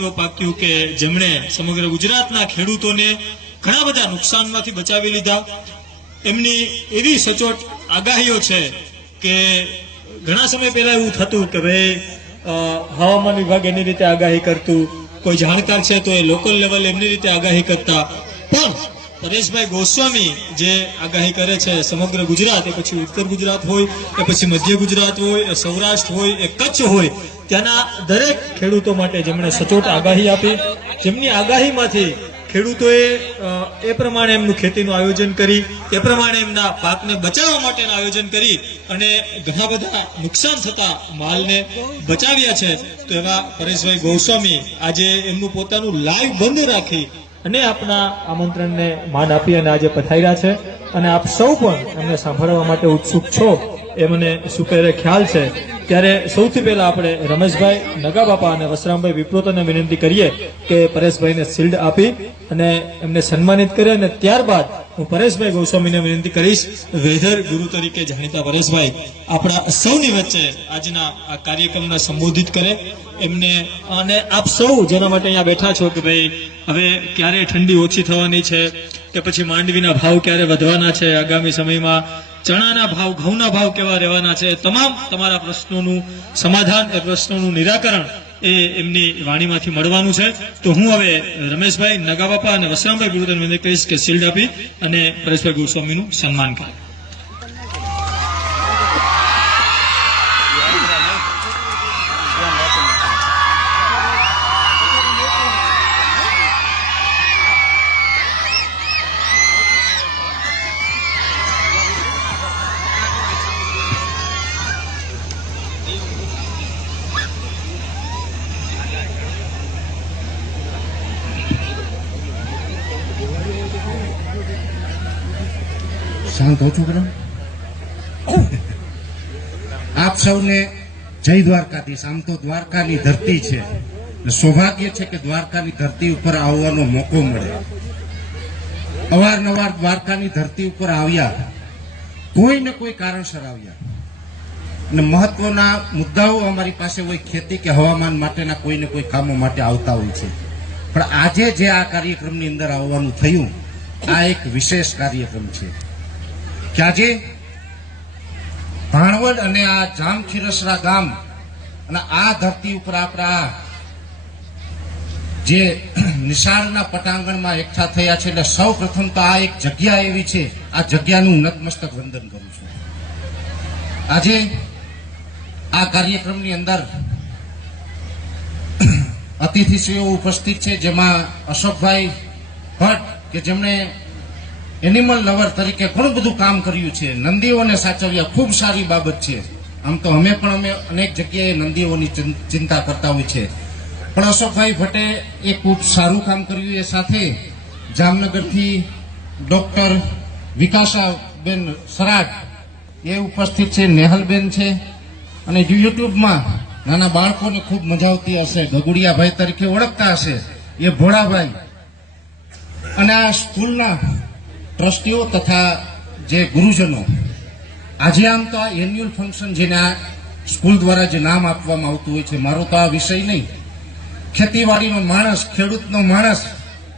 વ્યક્તિત્વ પાક્યું કે જેમણે સમગ્ર ગુજરાતના ખેડૂતોને ઘણા બધા નુકસાનમાંથી બચાવી લીધા. એમની એવી સચોટ આગાહીઓ છે કે ઘણા સમય પહેલા એવું થતું કે ભાઈ હવામાન વિભાગ એની રીતે આગાહી કરતું, કોઈ જાણકાર છે તો એ લોકલ લેવલ એમની રીતે આગાહી કરતા. પણ પરેશભાઈ ગોસ્વામી જે આગાહી કરે છે સમગ્ર ગુજરાત, એ પછી ઉત્તર ગુજરાત હોય કે પછી મધ્ય ગુજરાત હોય, એ સૌરાષ્ટ્ર હોય, એ કચ્છ હોય ત્યાંના દરેક ખેડૂતો માટે જેમણે સચોટ આગાહી આપી, જેમની આગાહીમાંથી ખેડૂતોએ એ પ્રમાણે એમનું ખેતીનું આયોજન કરી, એ પ્રમાણે એમના પાકને બચાવવા માટેનું આયોજન કરી અને ઘણા બધા નુકસાન થતા માલને બચાવ્યા છે, તો એવા પરેશભાઈ ગોસ્વામી આજે એમનું પોતાનું લાઈવ બંધ રાખી અને આપના આમંત્રણને માન આપી અને આજે પધાર્યા છે. અને આપ સૌ પણ એમને સાંભળવા માટે ઉત્સુક છો. એ મને સુપેરે ખ્યાલ છે. ત્યારે સૌથી પહેલા આપણે રમેશભાઈ, નગાબાપા અને વસરામભાઈ વિપ્રોતને વિનંતી કરીએ કે પરેશભાઈને શિલ્ડ આપી અને એમને સન્માનિત કરે અને ત્યારબાદ હું પરેશભાઈ ગોસ્વામીને વિનંતી કરીશ, વેધર ગુરુ તરીકે જાણીતા પરેશભાઈ, આપણા સૌની વચ્ચે આજના આ કાર્યક્રમને સંબોધિત કરે. એમને અને આપ સૌ જેના માટે અહીંયા બેઠા છો કે ભાઈ, હવે ક્યારે ઠંડી ઓછી થવાની છે કે પછી માંડવીના ભાવ ક્યારે વધવાના છે આગામી સમયમાં? ચણાના ભાવ, ઘઉંના ભાવ કેવા રહેવાના છે? તમામ તમારા પ્રશ્નોનું સમાધાન, એ પ્રશ્નોનું નિરાકરણ એ એમની વાણીમાંથી મળવાનું છે. તો હું હવે રમેશભાઈ, નગાબાપા અને વસરામભાઈ ગુરુદેવ કહીશ કે શિલ્ડ આપી અને પરેશભાઈ ગોસ્વામીનું સન્માન કરે. શાંત હો છોકરા આપ સૌને જય દ્વારકાધીશ. આમ તો દ્વારકાની ધરતી છે. સૌભાગ્ય છે કે દ્વારકાની ધરતી ઉપર આવવાનો મોકો મળે. અવારનવાર દ્વારકાની ધરતી ઉપર આવ્યા કોઈ ને કોઈ કારણસર આવ્યા. અને મહત્વના મુદ્દાઓ અમારી પાસે હોય ખેતી કે હવામાન માટેના કોઈ ને કોઈ કામો માટે આવતા હોય છે. પણ આજે જે આ કાર્યક્રમની અંદર આવવાનું થયું, આ એક વિશેષ કાર્યક્રમ છે. કે આજે ભાણવડ અને આ જામખીરસરા ગામ અને આ ધરતી ઉપર આપણા જે નિશાળના પટાંગણમાં એકઠા થયા છે એટલે સૌ પ્રથમ તો આ એક જગ્યા એવી છે, આ જગ્યાનું નતમસ્તક વંદન કરું છું. આજે આ કાર્યક્રમની અંદર અતિથિશ્રીઓ ઉપસ્થિત છે, જેમાં અશોકભાઈ ભટ્ટ કે જેમણે એનિમલ લવર તરીકે ઘણું બધું કામ કર્યું છે. નંદીઓને સાચવ્યા ખૂબ સારી બાબત છે. આમ તો અમે પણ અમે અનેક જગ્યાએ નંદીઓની ચિંતા કરતા હોય છે. પણ અશોકભાઈ ભટ્ટે એ ખૂબ સારું કામ કર્યું એ સાથે જામનગરથી ડોક્ટર વિકાસાબેન સરાટ એ ઉપસ્થિત છે, નેહલબેન છે અને યુટ્યુબમાં નાના બાળકોને ખૂબ મજા આવતી હશે, ગગુડિયાભાઈ તરીકે ઓળખતા હશે એ ભોળાભાઈ. અને આ સ્કૂલના ટ્રસ્ટીઓ તથા જે ગુરુજનો, આજે આમ તો આ એન્યુઅલ ફંક્શન જેને આ સ્કૂલ દ્વારા જે નામ આપવામાં આવતું હોય છે, મારો તો આ વિષય નહીં. ખેતીવાડીનો માણસ, ખેડૂતનો માણસ,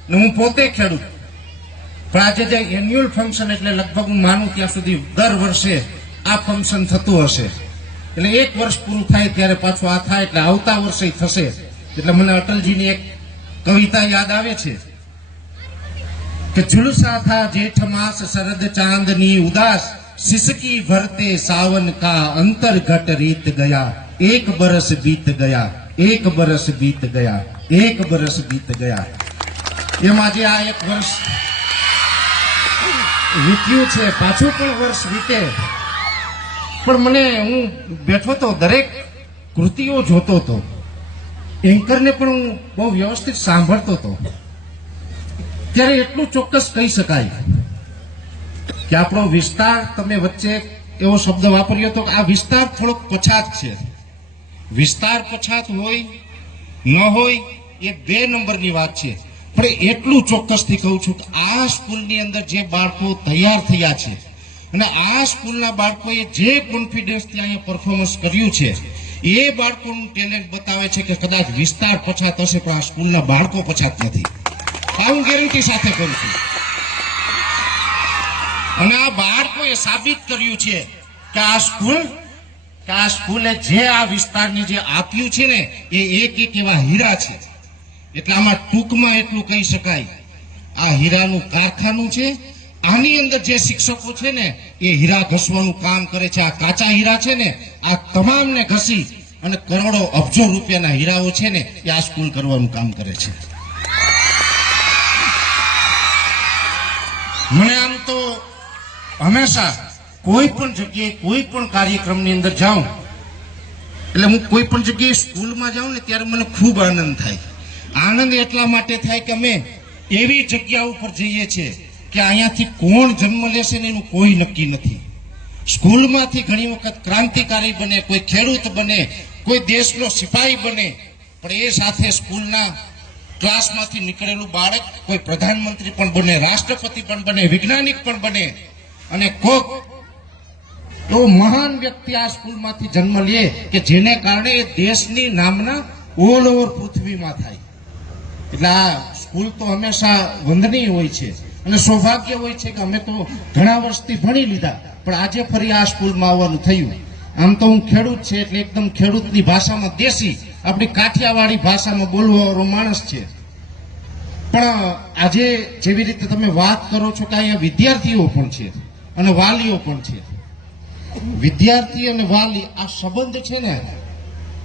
ને હું પોતે ખેડૂત. પણ આજે જે એન્યુઅલ ફંક્શન એટલે લગભગ હું માનું ત્યાં સુધી દર વર્ષે આ ફંક્શન થતું હશે. એટલે એક વર્ષ પૂરું થાય ત્યારે પાછું આ થાય, એટલે આવતા વર્ષે થશે. એટલે મને અટલજીની એક કવિતા યાદ આવે છે. કે જુલસાથા જેઠ માસ શરદ ચાંદની ઉદાસ, સિસકી ભરતે સાવન કા અંતરઘટ રીત ગયા. એક બરસ બીત ગયા, એક બરસ બીત ગયા, એક બરસ બીત ગયા. એમાં જે આ એક વર્ષ વીત્યું છે, પાછું પણ વર્ષ વીતે. પણ મને હું બેઠો તો દરેક કૃતિઓ જોતો તો. એન્કરને પણ હું બહુ વ્યવસ્થિત સાંભળતો હતો ત્યારે એટલું ચોક્કસ કહી શકાય કે આપણો વિસ્તાર તમે વચ્ચે એવો શબ્દ વાપર્યો હતો કે આ વિસ્તાર થોડોક પછાત છે. વિસ્તાર પછાત હોય, ન હોય, એ બે નંબરની વાત છે. પણ એટલું ચોક્કસથી કહું છું કે આ સ્કૂલની અંદર જે બાળકો તૈયાર થયા છે અને આ સ્કૂલના બાળકોએ જે કોન્ફિડન્સથી અહીંયા પરફોર્મન્સ કર્યું છે, એ બાળકોનું ટેલેન્ટ બતાવે છે કે કદાચ વિસ્તાર પછાત હશે પણ આ સ્કૂલના બાળકો પછાત નથી. આ હું ગેરંટી સાથે કરું છું અને આ બાળકોએ સાબિત કર્યું છે કે આ સ્કૂલ, કે આ સ્કૂલે જે આ વિસ્તારની જે આપ્યું છે ને, એ એક એક એવા હીરા છે. એટલે આમાં ટૂંકમાં એટલું કહી શકાય. આ હીરાનું કારખાનું છે. આની અંદર જે શિક્ષકો છે ને, એ હીરા ઘસવાનું કામ કરે છે. આ કાચા હીરા છે ને, આ તમામને ઘસી અને કરોડો અબજો રૂપિયાના હીરાઓ છે ને, એ આ સ્કૂલ કરવાનું કામ કરે છે. મને આમ તો હંમેશા કોઈ પણ જગ્યાએ કોઈ પણ કાર્યક્રમની અંદર જાઉં, એટલે હું કોઈ પણ જગ્યાએ સ્કૂલમાં જાઉં ને ત્યારે મને ખૂબ આનંદ થાય. આનંદ એટલા માટે થાય કે અમે એવી જગ્યા ઉપર જઈએ છીએ કે અહીંયાથી કોણ જન્મ લેશે ને એનું કોઈ નક્કી નથી. સ્કૂલમાંથી ઘણી વખત ક્રાંતિકારી બને, કોઈ ખેડૂત બને, કોઈ દેશનો સિપાહી બને, પણ એ સાથે સ્કૂલના ક્લાસમાંથી નીકળેલું બાળક કોઈ પ્રધાનમંત્રી પણ બને, રાષ્ટ્રપતિ પણ બને, વૈજ્ઞાનિક પણ બને અને કોક એવો મહાન વ્યક્તિ આ સ્કૂલમાંથી જન્મ લે કે જેને કારણે એ દેશની નામના ઓલ ઓવર પૃથ્વીમાં થાય. એટલે આ સ્કૂલ તો હંમેશા વંદનીય હોય છે અને સૌભાગ્ય હોય છે કે અમે તો ઘણા વર્ષથી ભણી લીધા, પણ આજે ફરી આ સ્કૂલમાં આવવાનું થયું. આમ તો હું ખેડૂત છે એટલે એકદમ ખેડૂતની ભાષામાં દેશી આપણી કાઠિયાવાડી ભાષામાં બોલવાવાળો માણસ છે. પણ આજે જેવી રીતે તમે વાત કરો છો કે અહીંયા વિદ્યાર્થીઓ પણ છે અને વાલીઓ પણ છે. વિદ્યાર્થી અને વાલી આ સંબંધ છે ને,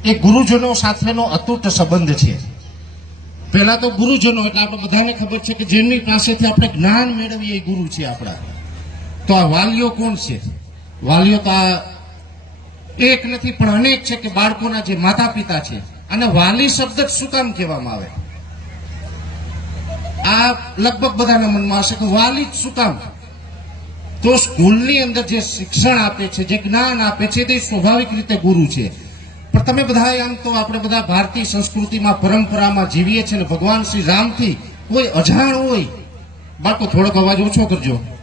એ ગુરુજનો સાથેનો અતૂટ સંબંધ છે. પહેલા તો ગુરુજનો, એટલે આપણે બધાને ખબર છે કે જેમની પાસેથી આપણે જ્ઞાન મેળવીએ એ ગુરુ છે આપણા. તો આ વાલીઓ કોણ છે? વાલીઓ તો આ એક નથી, પણ અનેક છે કે બાળકોના જે માતા પિતા છે, અને વાલી શબ્દ શું કામ કહેવામાં આવે? આ લગભગ બધાના મનમાં હશે કે વાલી શું કામ? તો સ્કૂલની અંદર જે શિક્ષણ આપે છે, જે જ્ઞાન આપે છે, તે સ્વાભાવિક રીતે ગુરુ છે. પણ તમે બધા આમ તો આપણે બધા ભારતીય સંસ્કૃતિમાં, પરંપરામાં જીવીએ છીએ ને ભગવાન શ્રી રામથી કોઈ અજાણ હોય, બાળકો થોડોક અવાજ ઓછો કરજો.